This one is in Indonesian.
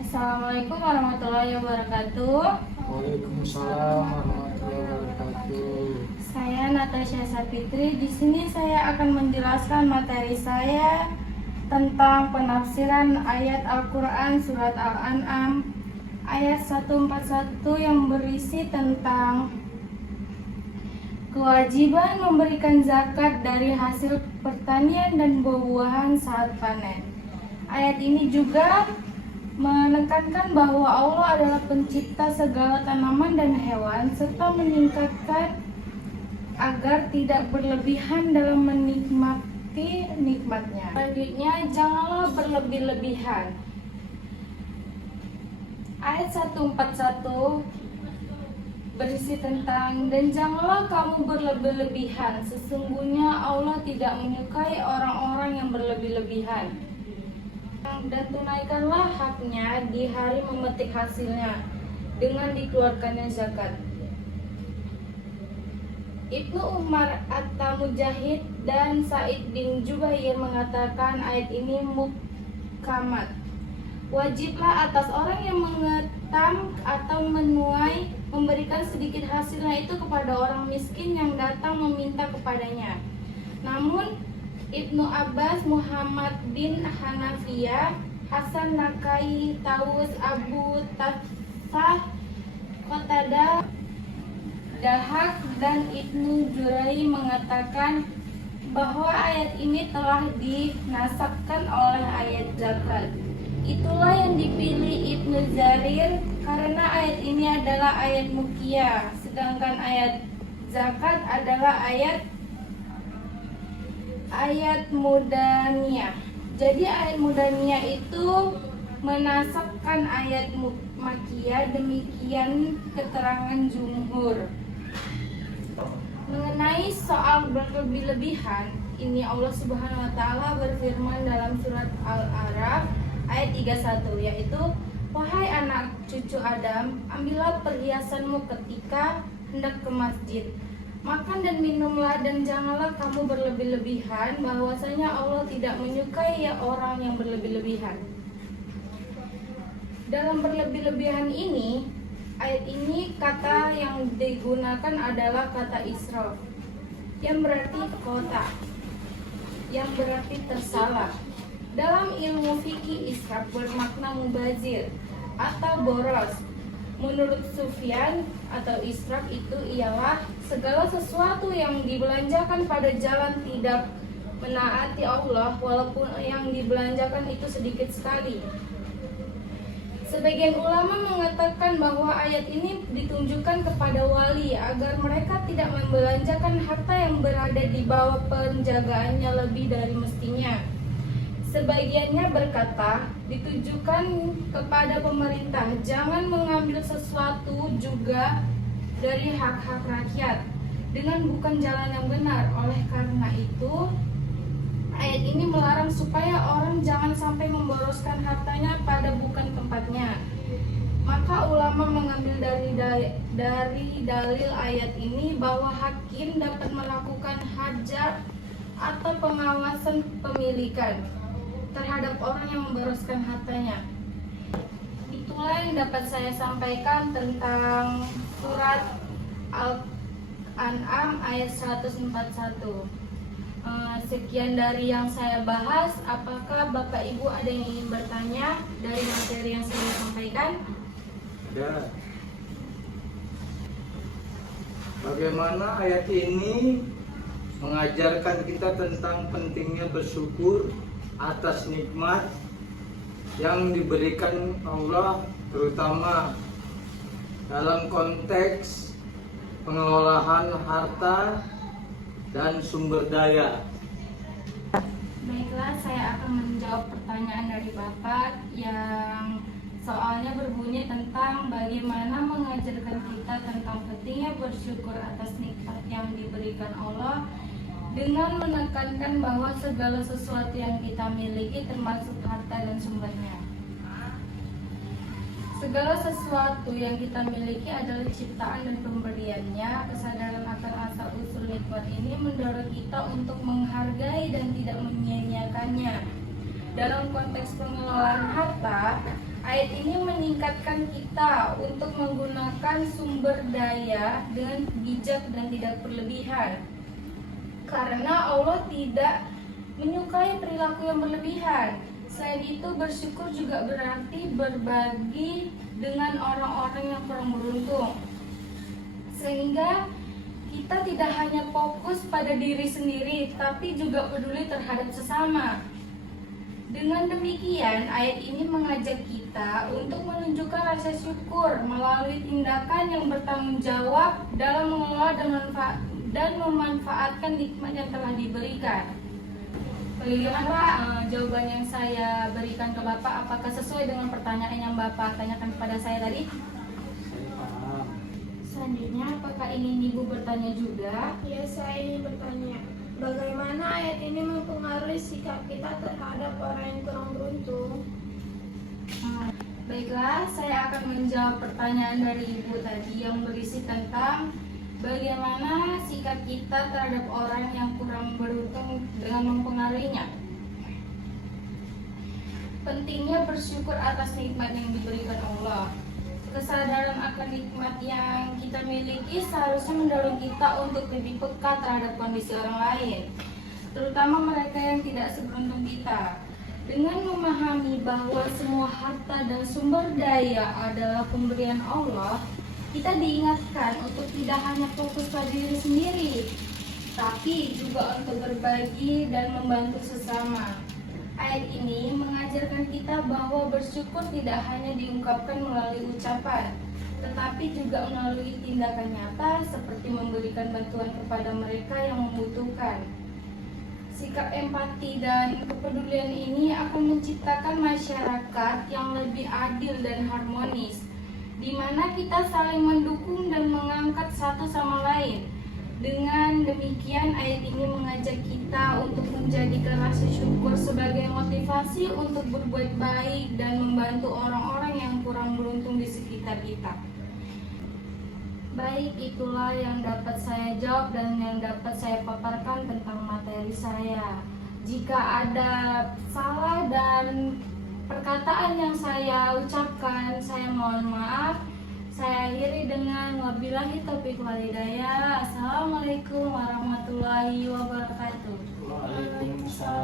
Assalamualaikum warahmatullahi wabarakatuh. Waalaikumsalam warahmatullahi wabarakatuh. Saya Natasha Sapitri. Di sini saya akan menjelaskan materi saya tentang penafsiran ayat Al-Quran surat Al-An'am ayat 141 yang berisi tentang kewajiban memberikan zakat dari hasil pertanian dan buah-buahan saat panen. Ayat ini juga menekankan bahwa Allah adalah pencipta segala tanaman dan hewan serta meningkatkan agar tidak berlebihan dalam menikmati nikmatnya. Selanjutnya, janganlah berlebih-lebihan. Ayat 141 berisi tentang dan janganlah kamu berlebih-lebihan, sesungguhnya Allah tidak menyukai orang-orang yang berlebih-lebihan. Dan tunaikanlah haknya di hari memetik hasilnya dengan dikeluarkannya zakat. Ibnu Umar At-Mujahid dan Sa'id bin Jubair mengatakan ayat ini muhkamat. Wajiblah atas orang yang mengetam atau menuai memberikan sedikit hasilnya itu kepada orang miskin yang datang meminta kepadanya. Namun Ibnu Abbas, Muhammad bin Hanafiyah, Hasan Nakai, Taus, Abu Tassah, Qatadah, Dahak, dan Ibnu Jurai mengatakan bahwa ayat ini telah dinasabkan oleh ayat zakat. Itulah yang dipilih Ibnu Jarir karena ayat ini adalah ayat mukiyah, sedangkan ayat zakat adalah ayat mudaniyah. Jadi ayat mudaniyah itu menasabkan ayat makiyah, demikian keterangan jumhur. Mengenai soal berlebih-lebihan, ini Allah Subhanahu wa taala berfirman dalam surat Al-A'raf ayat 31, yaitu wahai anak cucu Adam, ambillah perhiasanmu ketika hendak ke masjid. Makan dan minumlah dan janganlah kamu berlebih-lebihan, bahwasanya Allah tidak menyukai orang yang berlebih-lebihan. Dalam berlebih-lebihan ini, ayat ini kata yang digunakan adalah kata israf, yang berarti kota, yang berarti tersalah. Dalam ilmu fikih, israf bermakna mubazir atau boros. Menurut Sufyan atau israf itu ialah segala sesuatu yang dibelanjakan pada jalan tidak menaati Allah walaupun yang dibelanjakan itu sedikit sekali. Sebagian ulama mengatakan bahwa ayat ini ditunjukkan kepada wali agar mereka tidak membelanjakan harta yang berada di bawah penjagaannya lebih dari mestinya. Sebagiannya berkata ditujukan kepada pemerintah, jangan mengambil sesuatu juga dari hak-hak rakyat dengan bukan jalan yang benar. Oleh karena itu, ayat ini melarang supaya orang jangan sampai memboroskan hartanya pada bukan tempatnya. Maka ulama mengambil dari dalil ayat ini bahwa hakim dapat melakukan hajar atau pengawasan pemilikan terhadap orang yang memboroskan hartanya. Itulah yang dapat saya sampaikan tentang surat Al-An'am ayat 141. Sekian dari yang saya bahas. Apakah Bapak Ibu ada yang ingin bertanya dari materi yang saya sampaikan? Ada. Bagaimana ayat ini mengajarkan kita tentang pentingnya bersyukur atas nikmat yang diberikan Allah, terutama dalam konteks pengelolaan harta dan sumber daya. Baiklah, saya akan menjawab pertanyaan dari Bapak yang soalnya berbunyi tentang bagaimana mengajarkan kita tentang pentingnya bersyukur atas nikmat yang diberikan Allah dengan menekankan bahwa segala sesuatu yang kita miliki termasuk harta dan sumbernya. Segala sesuatu yang kita miliki adalah ciptaan dan pemberiannya. Kesadaran akan asal-usul nikmat ini mendorong kita untuk menghargai dan tidak menyia-nyiakannya. Dalam konteks pengelolaan harta, ayat ini meningkatkan kita untuk menggunakan sumber daya dengan bijak dan tidak berlebihan. Karena Allah tidak menyukai perilaku yang berlebihan. Selain itu, bersyukur juga berarti berbagi dengan orang-orang yang kurang beruntung. Sehingga kita tidak hanya fokus pada diri sendiri, tapi juga peduli terhadap sesama. Dengan demikian, ayat ini mengajak kita untuk menunjukkan rasa syukur melalui tindakan yang bertanggung jawab dalam mengelola dan memanfaatkan nikmat yang telah diberikan. Bagaimana Pak, jawaban yang saya berikan ke Bapak, apakah sesuai dengan pertanyaan yang Bapak tanyakan kepada saya tadi? Saya paham. Selanjutnya, apakah ingin Ibu bertanya juga? Ya, saya ingin bertanya, bagaimana ayat ini mempengaruhi sikap kita terhadap orang yang kurang beruntung? Baiklah, saya akan menjawab pertanyaan dari Ibu tadi yang berisi tentang bagaimana sikap kita terhadap orang yang kurang beruntung dengan mempengaruhinya. Pentingnya bersyukur atas nikmat yang diberikan Allah. Kesadaran akan nikmat yang kita miliki seharusnya mendorong kita untuk lebih peka terhadap kondisi orang lain, terutama mereka yang tidak seberuntung kita. Dengan memahami bahwa semua harta dan sumber daya adalah pemberian Allah, kita diingatkan untuk tidak hanya fokus pada diri sendiri, tapi juga untuk berbagi dan membantu sesama. Ayat ini mengajarkan kita bahwa bersyukur tidak hanya diungkapkan melalui ucapan, tetapi juga melalui tindakan nyata seperti memberikan bantuan kepada mereka yang membutuhkan. Sikap empati dan kepedulian ini akan menciptakan masyarakat yang lebih adil dan harmonis, di mana kita saling mendukung dan mengangkat satu sama lain. Dengan demikian, ayat ini mengajak kita untuk menjadikan rasa syukur sebagai motivasi untuk berbuat baik dan membantu orang-orang yang kurang beruntung di sekitar kita. Baik, itulah yang dapat saya jawab dan yang dapat saya paparkan tentang materi saya. Jika ada salah dan perkataan yang saya ucapkan, saya mohon maaf. Saya akhiri dengan wabillahi taufiq wal hidayah. Assalamualaikum warahmatullahi wabarakatuh. Waalaikumsalam.